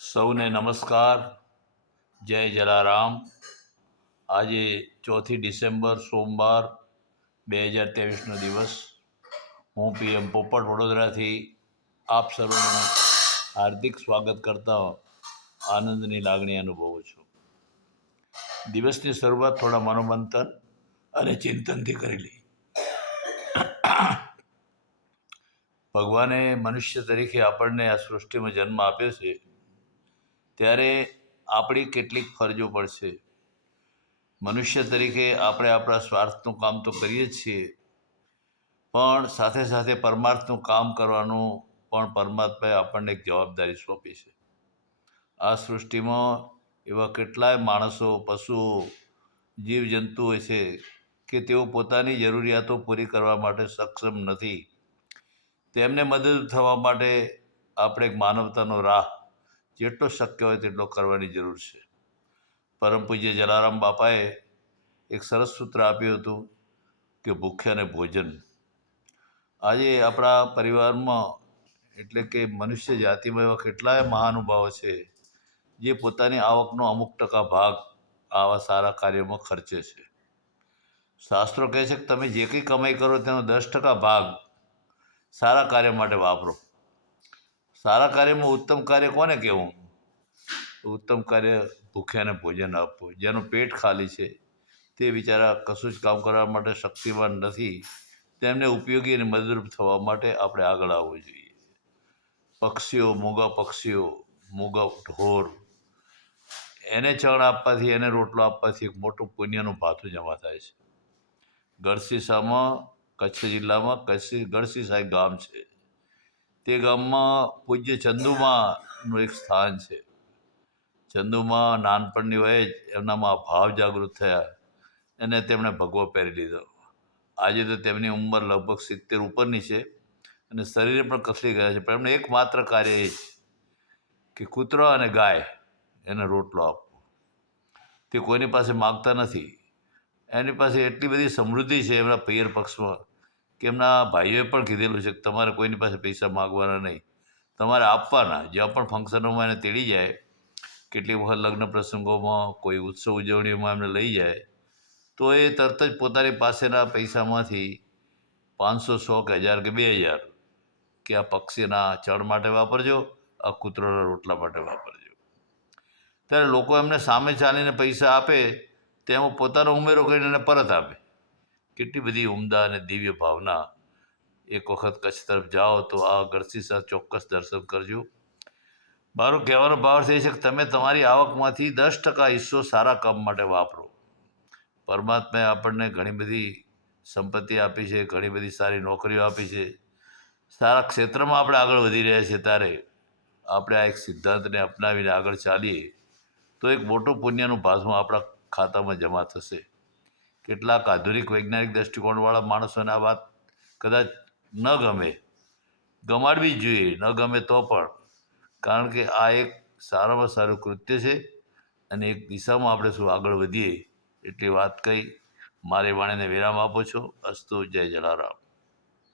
સૌને નમસ્કાર. જય જલારામ. આજે 4 ડિસેમ્બર સોમવાર 2023નો દિવસ. હું PM પોપટ વડોદરાથી આપ સર્વનું હાર્દિક સ્વાગત કરતા આનંદની લાગણી અનુભવું છું. દિવસની શરૂઆત થોડા મનોમંથન અને ચિંતનથી કરેલી. ભગવાને મનુષ્ય તરીકે આપણને આ સૃષ્ટિમાં જન્મ આપ્યો છે, ત્યારે આપણી કેટલીક ફરજો પડશે. મનુષ્ય તરીકે આપણે આપણા સ્વાર્થનું કામ તો કરીએ જ છીએ, પણ સાથે સાથે પરમાર્થનું કામ કરવાનું પણ પરમાત્માએ આપણને એક જવાબદારી સોંપી છે. આ સૃષ્ટિમાં એવા કેટલાય માણસો, પશુઓ, જીવજંતુઓ છે કે તેઓ પોતાની જરૂરિયાતો પૂરી કરવા માટે સક્ષમ નથી. તેમને મદદ થવા માટે આપણે એક માનવતાનો રાહ જેટલો શક્ય હોય તેટલો કરવાની જરૂર છે. પરમ પૂજ્ય જલારામ બાપાએ એક સરસ સૂત્ર આપ્યું હતું કે ભૂખ્યાને ભોજન. આજે આપણા પરિવારમાં એટલે કે મનુષ્ય જાતિમાં એવા કેટલાય મહાનુભાવો છે જે પોતાની આવકનો અમુક ટકા ભાગ આવા સારા કાર્યોમાં ખર્ચે છે. શાસ્ત્રો કહે છે કે તમે જે કંઈ કમાઈ કરો તેનો 10% ભાગ સારા કાર્ય માટે વાપરો. સારા કાર્યમાં ઉત્તમ કાર્ય કોને કહેવું? ઉત્તમ કાર્ય ભૂખ્યાને ભોજન આપવું. જેનું પેટ ખાલી છે, તે બિચારા કશું જ કામ કરવા માટે શક્તિવાન નથી, તેમને ઉપયોગી અને મદદરૂપ થવા માટે આપણે આગળ આવવું જોઈએ. પક્ષીઓ, મૂગા ઢોર, એને ચણ આપવાથી, એને રોટલો આપવાથી એક મોટું પુણ્યનું ભાથું જમા થાય છે. ગઢસીસામાં, કચ્છ જિલ્લામાં ગઢસીસા એક ગામ છે. તે ગામમાં પૂજ્ય ચંદુમાનું એક સ્થાન છે. ચંદુમા નાનપણની વયે જ એમનામાં ભાવ જાગૃત થયા અને તેમણે ભગવો પહેરી લીધો. આજે તો તેમની ઉંમર લગભગ 70 ઉપરની છે અને શરીરે પણ કસલી ગયા છે, પણ એમનું એકમાત્ર કાર્ય એ જ કે કૂતરા અને ગાય એને રોટલો આપવો. તે કોઈની પાસે માગતા નથી. એની પાસે એટલી બધી સમૃદ્ધિ છે એમના પિયર પક્ષમાં કે એમના ભાઈઓએ પણ કીધેલું છે કે તમારે કોઈની પાસે પૈસા માગવાના નહીં, તમારે આપવાના. જ્યાં પણ ફંક્શનોમાં એને તેડી જાય, કેટલીક વખત લગ્ન પ્રસંગોમાં, કોઈ ઉત્સવ ઉજવણીમાં એમને લઈ જાય, તો એ તરત જ પોતાની પાસેના પૈસામાંથી 500, 100 કે 1000 કે 2000 કે આ પક્ષીના ચણ માટે વાપરજો, આ કૂતરાના રોટલા માટે વાપરજો. ત્યારે લોકો એમને સામે ચાલીને પૈસા આપે તેમાં પોતાનો ઉમેરો કરીને એને પરત આપે. કેટલી બધી ઉમદા અને દિવ્ય ભાવના. એક વખત કચ્છ તરફ જાઓ તો આ ગઢસીસા ચોક્કસ દર્શન કરજો. મારો કહેવાનો ભાવ એ છે કે તમે તમારી આવકમાંથી 10% હિસ્સો સારા કામ માટે વાપરો. પરમાત્માએ આપણને ઘણી બધી સંપત્તિ આપી છે, ઘણી બધી સારી નોકરીઓ આપી છે, સારા ક્ષેત્રમાં આપણે આગળ વધી રહ્યા છીએ, ત્યારે આપણે આ એક સિદ્ધાંતને અપનાવીને આગળ ચાલીએ તો એક મોટું પુણ્યનું ભાથું આપણા ખાતામાં જમા થશે. કેટલાક આધુનિક વૈજ્ઞાનિક દૃષ્ટિકોણવાળા માણસોને આ વાત કદાચ ન ગમે, ગમાડવી જ જોઈએ, ન ગમે તો પણ, કારણ કે આ એક સારામાં સારું કૃત્ય છે અને એક દિશામાં આપણે શું આગળ વધીએ એટલી વાત કહી મારી વાણીને વિરામ આપું છું. અસ્તુ. જય જલારામ.